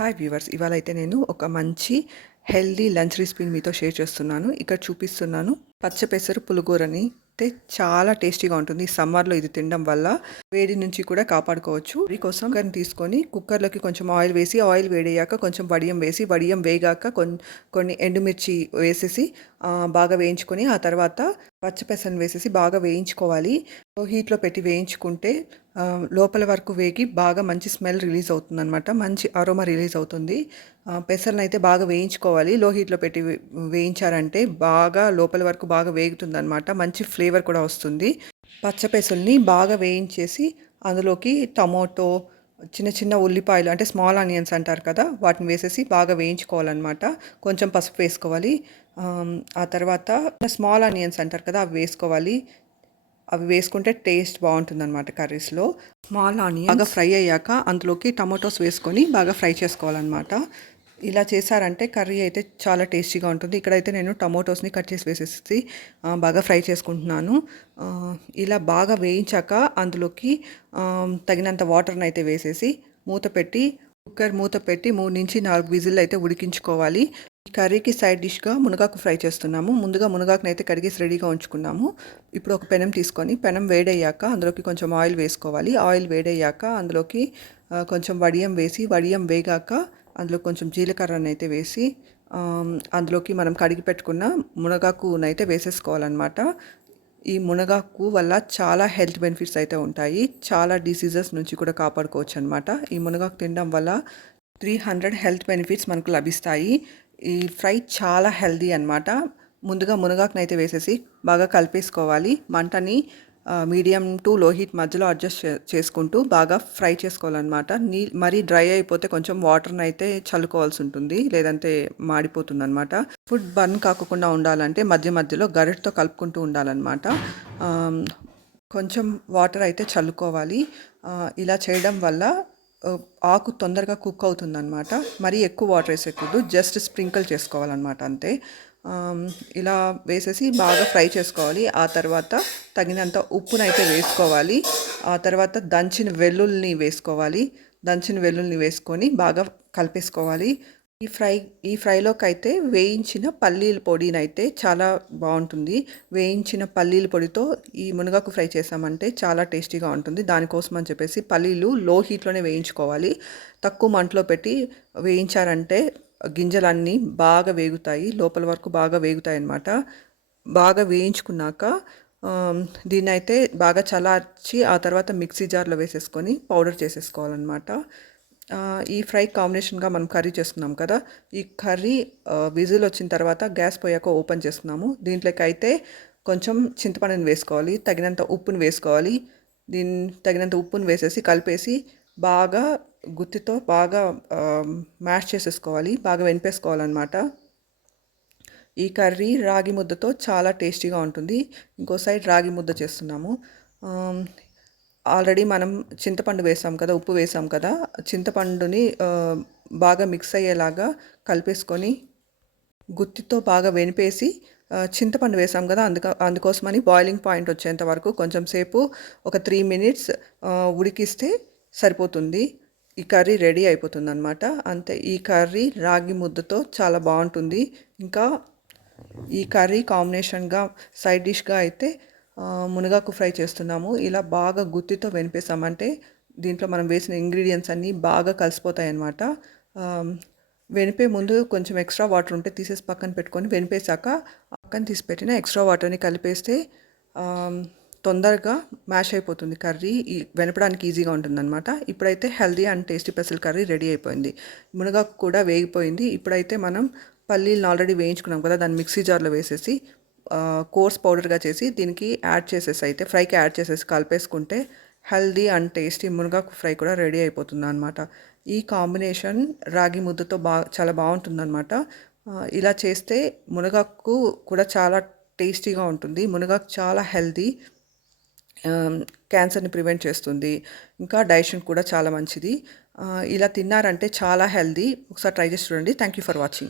Hi viewers, ఇవాళ అయితే నేను ఒక మంచి హెల్దీ లంచ్ రెసిపీని మీతో షేర్ చేస్తున్నాను. ఇక్కడ చూపిస్తున్నాను పచ్చ పెసరు పులిగూరని. అయితే చాలా టేస్టీగా ఉంటుంది. సమ్మర్లో ఇది తినడం వల్ల వేడి నుంచి కూడా కాపాడుకోవచ్చు. దీనికోసం కుక్కర్ని తీసుకొని కుక్కర్లోకి కొంచెం ఆయిల్ వేసి, ఆయిల్ వేడయ్యాక కొంచెం వడియం వేసి, వడియం వేగాక కొన్ని ఎండుమిర్చి వేసేసి బాగా వేయించుకొని, ఆ తర్వాత పచ్చిపెసరని వేసేసి బాగా వేయించుకోవాలి. హీట్లో పెట్టి వేయించుకుంటే లోపల వరకు వేగి బాగా మంచి స్మెల్ రిలీజ్ అవుతుంది అనమాట. మంచి అరోమా రిలీజ్ అవుతుంది. పెసర్ని అయితే బాగా వేయించుకోవాలి. లో హీట్లో పెట్టి వేయించారంటే బాగా లోపల వరకు బాగా వేగుతుంది అనమాట. మంచి ఫ్లేవర్ కూడా వస్తుంది. పచ్చ పెసల్ని బాగా వేయించేసి అందులోకి టమోటో, చిన్న చిన్న ఉల్లిపాయలు అంటే స్మాల్ ఆనియన్స్ అంటారు కదా, వాటిని వేసేసి బాగా వేయించుకోవాలన్నమాట. కొంచెం పసుపు వేసుకోవాలి. ఆ తర్వాత స్మాల్ ఆనియన్స్ అంటారు కదా, అవి వేసుకోవాలి. అవి వేసుకుంటే టేస్ట్ బాగుంటుందన్నమాట కర్రీస్లో. స్మాల్ ఆనియన్ బాగా ఫ్రై అయ్యాక అందులోకి టమాటోస్ వేసుకొని బాగా ఫ్రై చేసుకోవాలన్నమాట. ఇలా చేశారంటే కర్రీ అయితే చాలా టేస్టీగా ఉంటుంది. ఇక్కడైతే నేను టమాటోస్ని కట్ చేసి వేసేసి బాగా ఫ్రై చేసుకుంటున్నాను. ఇలా బాగా వేయించాక అందులోకి తగినంత వాటర్ని అయితే వేసేసి కుక్కర్ మూత పెట్టి 3 నుంచి 4 విజిల్ అయితే ఉడికించుకోవాలి. ఈ కర్రీకి సైడ్ డిష్గా మునగాకు ఫ్రై చేస్తున్నాము. ముందుగా మునగాకుని అయితే కడిగేసి రెడీగా ఉంచుకున్నాము. ఇప్పుడు ఒక పెనం తీసుకొని పెనం వేడయ్యాక అందులోకి కొంచెం ఆయిల్ వేసుకోవాలి. ఆయిల్ వేడయ్యాక అందులోకి కొంచెం వడియం వేసి, వడియం వేగాక అందులో కొంచెం జీలకర్రని అయితే వేసి అందులోకి మనం కడిగి పెట్టుకున్న మునగాకునైతే వేసేసుకోవాలన్నమాట. ఈ మునగాకు వల్ల చాలా హెల్త్ బెనిఫిట్స్ అయితే ఉంటాయి. చాలా డిసీజెస్ నుంచి కూడా కాపాడుకోవచ్చు అనమాట. ఈ మునగాకు తినడం వల్ల 300 హెల్త్ బెనిఫిట్స్ మనకు లభిస్తాయి. ఈ ఫ్రై చాలా హెల్దీ అనమాట. ముందుగా మునగాకుని అయితే వేసేసి బాగా కలిపేసుకోవాలి. మంటని మీడియం టు లో హీట్ మధ్యలో అడ్జస్ట్ చేసుకుంటూ బాగా ఫ్రై చేసుకోవాలన్నమాట. మరీ డ్రై అయిపోతే కొంచెం వాటర్ని అయితే చల్లుకోవాల్సి ఉంటుంది, లేదంటే మాడిపోతుంది అనమాట. ఫుడ్ బర్న్ కాకుండా ఉండాలంటే మధ్య మధ్యలో గరిటతో కలుపుకుంటూ ఉండాలన్నమాట. కొంచెం వాటర్ అయితే చల్లుకోవాలి. ఇలా చేయడం వల్ల ఆకు తొందరగా కుక్ అవుతుందన్నమాట. మరీ ఎక్కువ వాటర్ వేసేయకూడదు, జస్ట్ స్ప్రింకిల్ చేసుకోవాలన్నమాట అంతే. ఇలా వేసేసి బాగా ఫ్రై చేసుకోవాలి. ఆ తర్వాత తగినంత ఉప్పునైతే వేసుకోవాలి. ఆ తర్వాత దంచిన వెల్లుల్ని వేసుకొని బాగా కలిపేసుకోవాలి. ఈ ఫ్రైలోకి అయితే వేయించిన పల్లీల పొడినైతే చాలా బాగుంటుంది. వేయించిన పల్లీల పొడితో ఈ మునగాకు ఫ్రై చేసామంటే చాలా టేస్టీగా ఉంటుంది. దానికోసం అని చెప్పేసి పల్లీలు లో హీట్లోనే వేయించుకోవాలి. తక్కువ మంటలో పెట్టి వేయించారంటే గింజలన్నీ బాగా వేగుతాయి, లోపల వరకు బాగా వేగుతాయి అన్నమాట. బాగా వేయించుకున్నాక దీన్ని అయితే బాగా చల్లార్చి ఆ తర్వాత మిక్సీ జార్లో వేసేసుకొని పౌడర్ చేసేసుకోవాలన్నమాట. ఈ ఫ్రై కాంబినేషన్గా మనం కర్రీ చేస్తున్నాం కదా, ఈ కర్రీ విజిల్ వచ్చిన తర్వాత గ్యాస్ పోయాక ఓపెన్ చేస్తున్నాము. దీంట్లోకి అయితే కొంచెం చింతపండుని వేసుకోవాలి, తగినంత ఉప్పుని వేసుకోవాలి. తగినంత ఉప్పుని వేసేసి కలిపేసి బాగా గుత్తితో బాగా మ్యాష్ చేసేసుకోవాలి, బాగా వెనిపేసుకోవాలన్నమాట. ఈ కర్రీ రాగి ముద్దతో చాలా టేస్టీగా ఉంటుంది. ఇంకో సైడ్ రాగి ముద్ద చేస్తున్నాము. ఆల్రెడీ మనం చింతపండు వేసాం కదా, ఉప్పు వేసాం కదా, చింతపండుని బాగా మిక్స్ అయ్యేలాగా కలిపేసుకొని గుత్తితో బాగా వెనిపేసి చింతపండు వేసాం కదా, అందుకోసమని బాయిలింగ్ పాయింట్ వచ్చేంత వరకు కొంచెం సేపు ఒక 3 మినిట్స్ ఉడికిస్తే సరిపోతుంది. ఈ కర్రీ రెడీ అయిపోతుంది అనమాట. అంతే. ఈ కర్రీ రాగి ముద్దతో చాలా బాగుంటుంది. ఇంకా ఈ కర్రీ కాంబినేషన్గా సైడ్ డిష్గా అయితే మునగాకు ఫ్రై చేస్తున్నాము. ఇలా బాగా గుత్తితో వెనిపేసామంటే దీంట్లో మనం వేసిన ఇంగ్రీడియంట్స్ అన్నీ బాగా కలిసిపోతాయి అన్నమాట. వెనిపే ముందు కొంచెం ఎక్స్ట్రా వాటర్ ఉంటే తీసేసి పక్కన పెట్టుకొని వెనిపేశాక పక్కన తీసి పెట్టిన ఎక్స్ట్రా వాటర్ని కలిపేస్తే తొందరగా మ్యాష్ అయిపోతుంది కర్రీ. వెనపడానికి ఈజీగా ఉంటుందన్నమాట. ఇప్పుడైతే హెల్దీ అండ్ టేస్టీ పెసల్ కర్రీ రెడీ అయిపోయింది. మునగాకు కూడా వేగిపోయింది. ఇప్పుడైతే మనం పల్లీలను ఆల్రెడీ వేయించుకున్నాం కదా, దాన్ని మిక్సీ జార్లో వేసేసి కోర్స్ పౌడర్గా చేసి దీనికి ఫ్రైకి యాడ్ చేసేసి కలిపేసుకుంటే హెల్దీ అండ్ టేస్టీ మునగాకు ఫ్రై కూడా రెడీ అయిపోతుంది అనమాట. ఈ కాంబినేషన్ రాగి ముద్దతో చాలా బాగుంటుందన్నమాట. ఇలా చేస్తే మునగాకు కూడా చాలా టేస్టీగా ఉంటుంది. మునగాకు చాలా హెల్దీ, క్యాన్సర్ని ప్రివెంట్ చేస్తుంది. ఇంకా డైజెషన్ కూడా చాలా మంచిది. ఇలా తిన్నారంటే చాలా హెల్దీ. ఒకసారి ట్రై చేసి చూడండి. Thank you for watching.